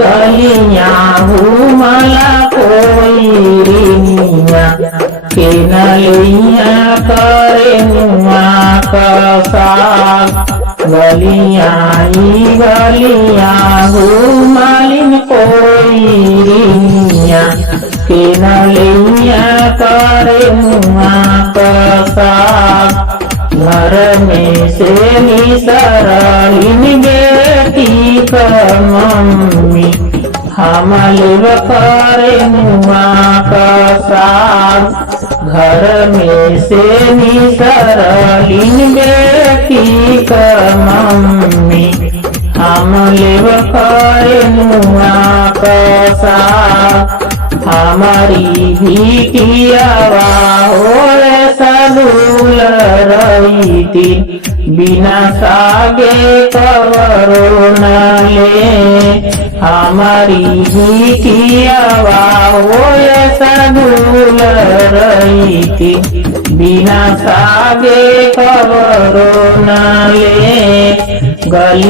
गलियां घूमला कोइरिया के नलिया करे मुआ कसाग गलियां घूमलिन कोइरिया के नलिया करे मुआ कसाग घर में से निसरलिन बेटी का मम्मी हमल करे मुआ का साग घर में से निसरलिन बेटी का मम्मी हमल करे मुआ का साग हमारी भीटियावा होए सदूल रही बिना सागे कवरो न ले हमारी भीटियावा होए सदूल रही बिना सागे कवरो न ले गली